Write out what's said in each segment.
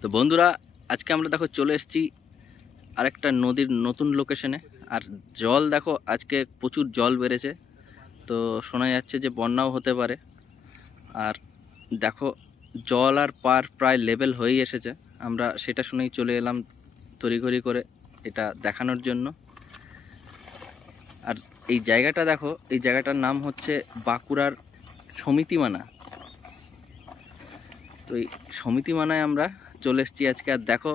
তো বন্ধুরা, আজকে আমরা দেখো চলে এসেছি আরেকটা নদীর নতুন লোকেশনে। আর জল দেখো, আজকে প্রচুর জল বেড়েছে, তো শোনা যাচ্ছে যে বন্যাও হতে পারে। আর দেখো, জল আর পার প্রায় লেভেল হয়েই এসেছে। আমরা সেটা শুনেই চলে এলাম তড়িঘড়ি করে এটা দেখানোর জন্য। আর এই জায়গাটা দেখো, এই জায়গাটার নাম হচ্ছে বাঁকুড়ার সমিতিমানা। তো এই সমিতিমানায় আমরা চলে এসেছি আজকে। আর দেখো,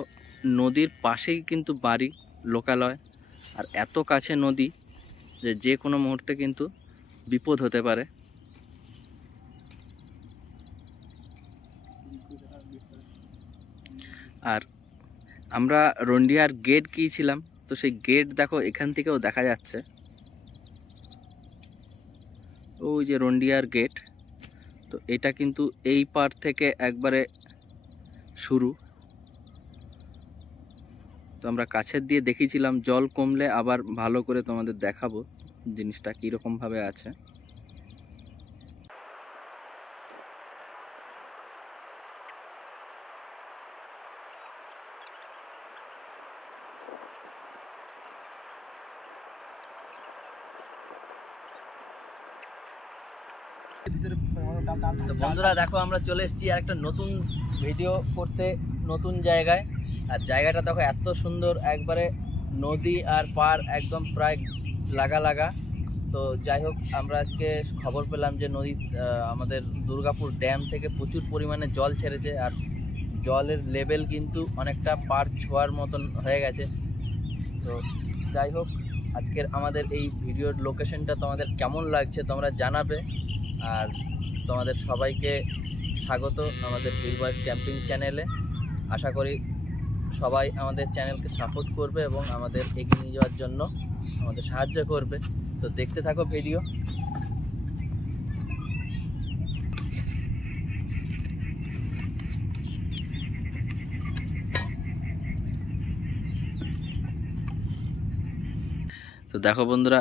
নদীর পাশেই কিন্তু বাড়ি, লোকালয়। আর এত কাছে নদী যে যে কোনো মুহূর্তে কিন্তু বিপদ হতে পারে। আর আমরা রন্ডিয়ার গেট গিয়েছিলাম, তো সেই গেট দেখো এখান থেকেও দেখা যাচ্ছে। ওই যে রন্ডিয়ার গেট, তো এটা কিন্তু এই পার থেকে একবারে শুরু। তো আমরা কাছের দিয়ে দেখিয়েছিলাম, জল কমলে আবার ভালো করে তোমাদের দেখাবো জিনিসটা কীরকমভাবে আছে। তো বন্ধুরা দেখো, আমরা চলে এসেছি আর একটা নতুন ভিডিও করতে, নতুন জায়গায়। আর জায়গাটা দেখো এত সুন্দর, একবারে নদী আর পার একদম প্রায় লাগা লাগা। তো যাই হোক, আমরা আজকে খবর পেলাম যে আমাদের দুর্গাপুর ড্যাম থেকে প্রচুর পরিমাণে জল ছেড়েছে। আর জলের লেভেল কিন্তু অনেকটা পার ছোঁয়ার মতন হয়ে গেছে। তো যাই হোক, আজকের আমাদের এই ভিডিওর লোকেশনটা তোমাদের কেমন লাগছে তোমরা জানাবে। আর তোমাদের সবাইকে স্বাগত আমাদের হিল বয়েজ ক্যাম্পিং চ্যানেলে। আশা করি সবাই আমাদের চ্যানেলকে সাপোর্ট করবে এবং আমাদের এগিয়ে নিয়ে যাওয়ার জন্য আমাদের সাহায্য করবে। তো দেখতে থাকো ভিডিও। তো দেখো বন্ধুরা,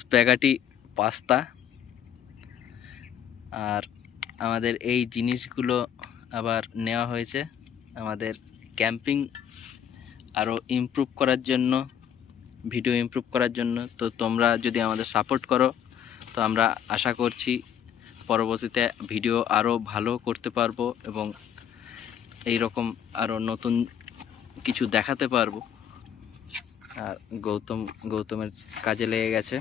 স্প্যাগেটি পাস্তা। আর আমাদের এই জিনিসগুলো আবার নেওয়া হয়েছে আমাদের ক্যাম্পিং আরও ইমপ্রুভ করার জন্য, ভিডিও ইমপ্রুভ করার জন্য। তো তোমরা যদি আমাদের সাপোর্ট করো, তো আমরা আশা করছি পরবর্তীতে ভিডিও আরও ভালো করতে পারবো এবং এই রকম আরও নতুন কিছু দেখাতে পারবো। আর গৌতমের কাজে লেগে গেছে।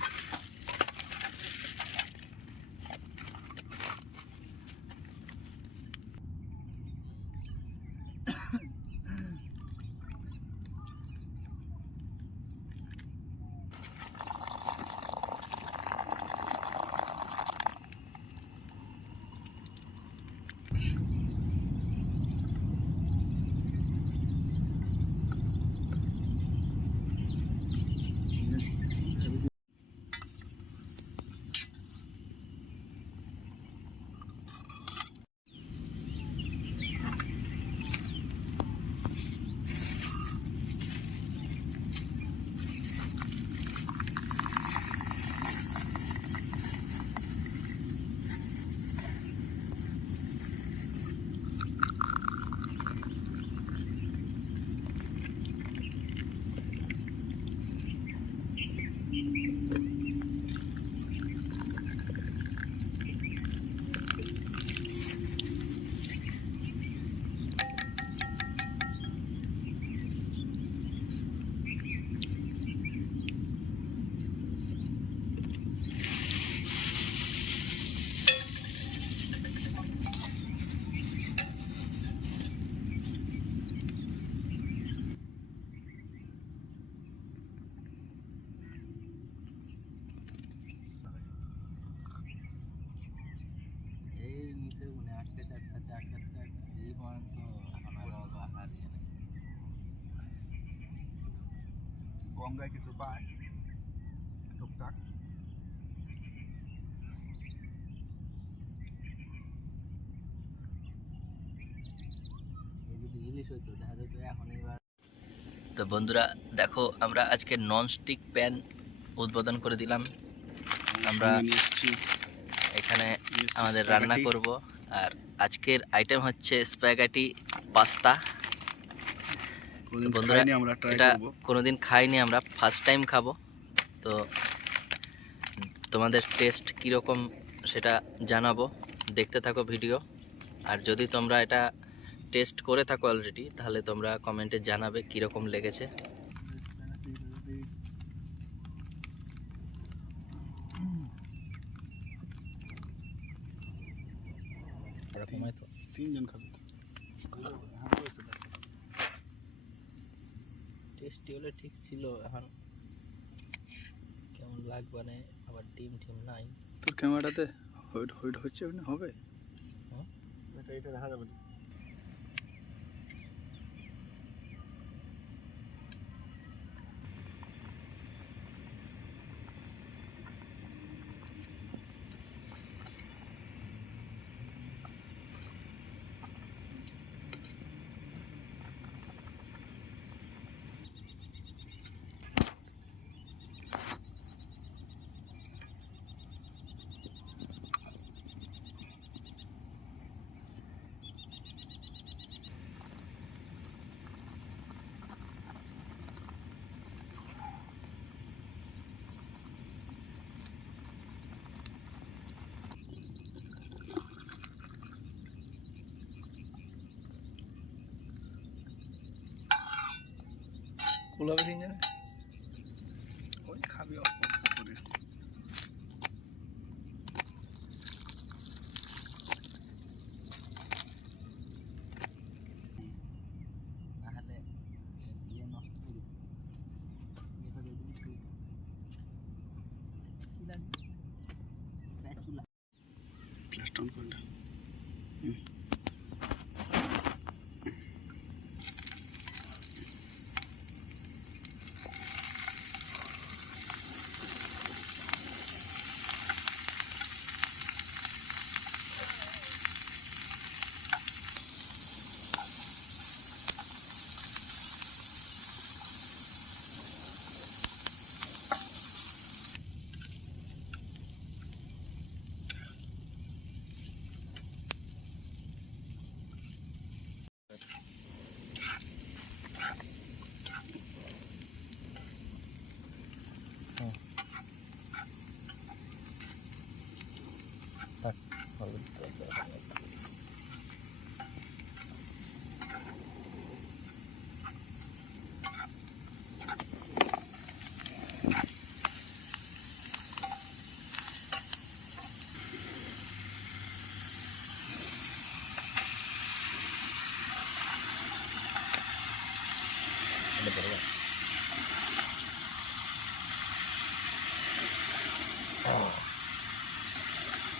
গঙ্গায় কিছু পায় টুকটাক। তো বন্ধুরা দেখো, আমরা আজকে ননস্টিক প্যান উদ্বোধন করে দিলাম। আমরা এখানে আমাদের রান্না করব। আর আজকের আইটেম হচ্ছে স্প্যাগেটি পাস্তা। কোনদিন বন্ধুরা, খাইনি, আমরা ট্রাই এটা করব। কোনোদিন খাইনি, আমরা ফার্স্ট টাইম খাবো। তো তোমাদের টেস্ট কীরকম সেটা জানাবো, দেখতে থাকো ভিডিও। আর যদি তোমরা এটা টেস্ট করে থাকো অলরেডি, তাহলে তোমরা কমেন্টে জানাবে কীরকম লেগেছে। তিনজন খাবে তো। টেস্টি হলে ঠিক ছিল, এখন কেমন লাগবে না, আবার ডিম টিম নাই। তোর ক্যামেরাতে হোইট হোইট হচ্ছে, হবে হ্যাঁ? এটা দেখা যাবে না। কুলাবে তিনজনে। ওই খাবি অল্প করে। নাহলে ইয়ে নষ্ট করে দিবে। এটা দিয়ে দিবি তুই। কি লাগবে? স্প্যাচুলা। প্লাস্ট অন করে দাও।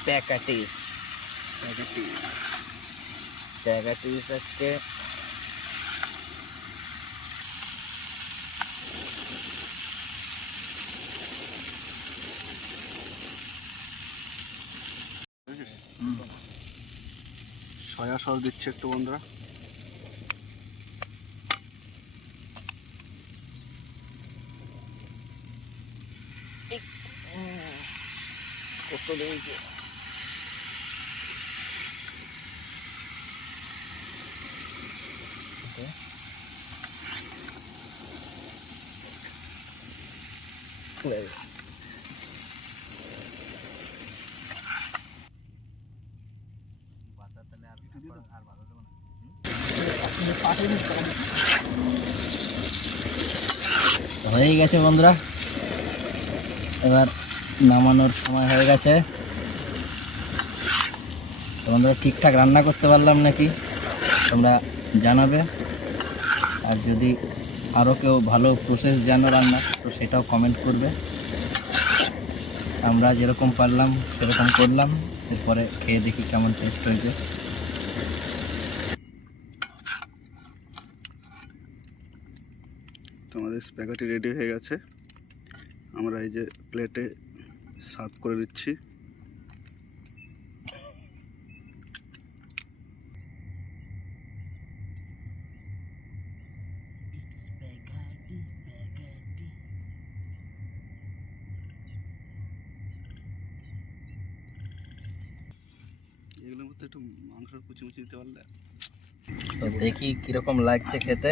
প্যাকাটিস প্যাকাটিস আজকে সয়া সস দিচ্ছে একটু বন্ধুরা। কত লেগেছে। হয়ে গেছে বন্ধুরা, এবার নামানোর সময় হয়ে গেছে। তো বন্ধুরা, ঠিকঠাক রান্না করতে পারলাম নাকি তোমরা জানাবে। আর যদি আরও কেউ ভালো প্রসেস জানো রান্না, তো সেটাও কমেন্ট করবে। আমরা যেরকম পারলাম সেরকম করলাম, এরপরে খেয়ে দেখি কেমন টেস্ট হয়েছে। তোমাদের স্প্যাগেটি রেডি হয়ে গেছে, আমরা এই যে প্লেটে সার্ভ করে দিচ্ছি। এগুলোর মধ্যে একটু মাংসের কুচি মুচি দিতে পারলে। তো দেখি কীরকম লাগছে খেতে।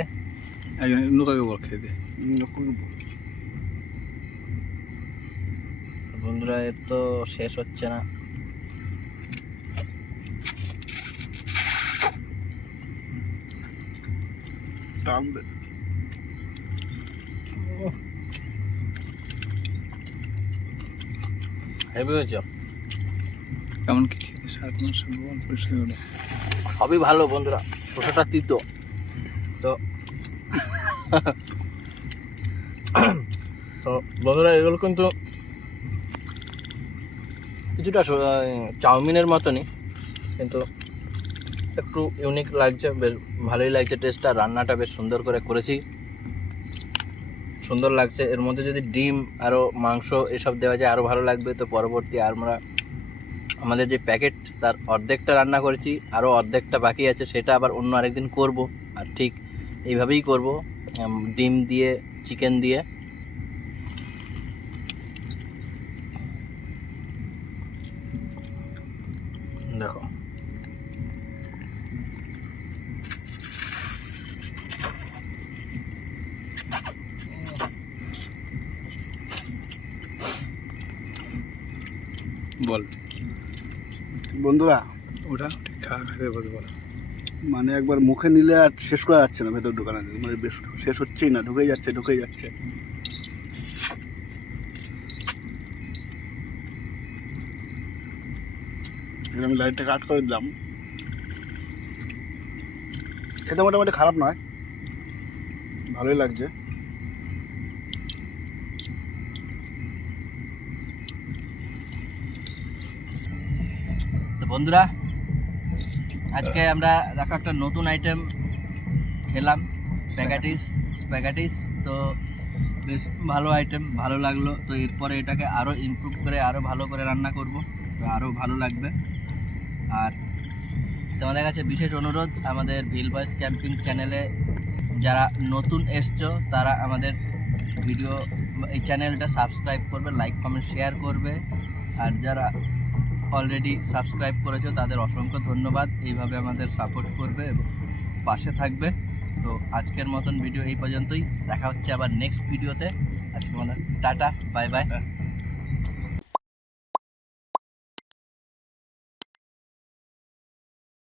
একজন লোকাকে বল খেতে। বন্ধুরা এর তো শেষ হচ্ছে না। হেভি হয়েছে। কেমন কি খেতে স্বাদ মাংস বল পরিষ্কার করে। সবই ভালো বন্ধুরা, শসাটা তিতো তো তো বন্ধুরা এগুলো কিন্তু কিছুটা চাউমিনের মতনই, কিন্তু একটু ইউনিক লাগছে, বেশ ভালোই লাগছে টেস্টটা। রান্নাটা বেশ সুন্দর করে করেছি, সুন্দর লাগছে। এর মধ্যে যদি ডিম আরও মাংস এসব দেওয়া যায় আরও ভালো লাগবে। তো পরবর্তী আমরা আমাদের যে প্যাকেট তার অর্ধেকটা রান্না করেছি, আরও অর্ধেকটা বাকি আছে, সেটা আবার অন্য আরেকদিন করব। আর ঠিক এইভাবেই করব, ডিম দিয়ে চিকেন দিয়ে। দেখো বল বন্ধুরা, ওটা খাওয়া খেতে বল বল। মানে একবার মুখে নিলে আর শেষ করা যাচ্ছে না, ভেতর ঢোকানো মানে বেশ শেষ হচ্ছেই না, ঢুকেই যাচ্ছে। আমি লাইটটা কাট করে দিলাম। খেতে মোটামুটি খারাপ নয়, ভালোই লাগছে। তো বন্ধুরা, আজকে আমরা দেখো একটা নতুন আইটেম খেলাম, স্প্যাগেটিস। তো বেশ ভালো আইটেম, ভালো লাগলো। তো এরপরে এটাকে আরও ইমপ্রুভ করে আরও ভালো করে রান্না করব, তো আরও ভালো লাগবে। আর তোমাদের কাছে বিশেষ অনুরোধ, আমাদের ভিল বয়েস ক্যাম্পিং চ্যানেলে যারা নতুন এসছো তারা আমাদের ভিডিও এই চ্যানেলটা সাবস্ক্রাইব করবে, লাইক কমেন্ট শেয়ার করবে। আর যারা অলরেডি সাবস্ক্রাইব করেছো তাদের অসংখ্য ধন্যবাদ। এইভাবে আমাদের সাপোর্ট করবে এবং পাশে থাকবে। তো আজকের মতন ভিডিও এই পর্যন্তই, দেখা হচ্ছে আবার নেক্সট ভিডিওতে। আজকে মানে টাটা, বাই বাই।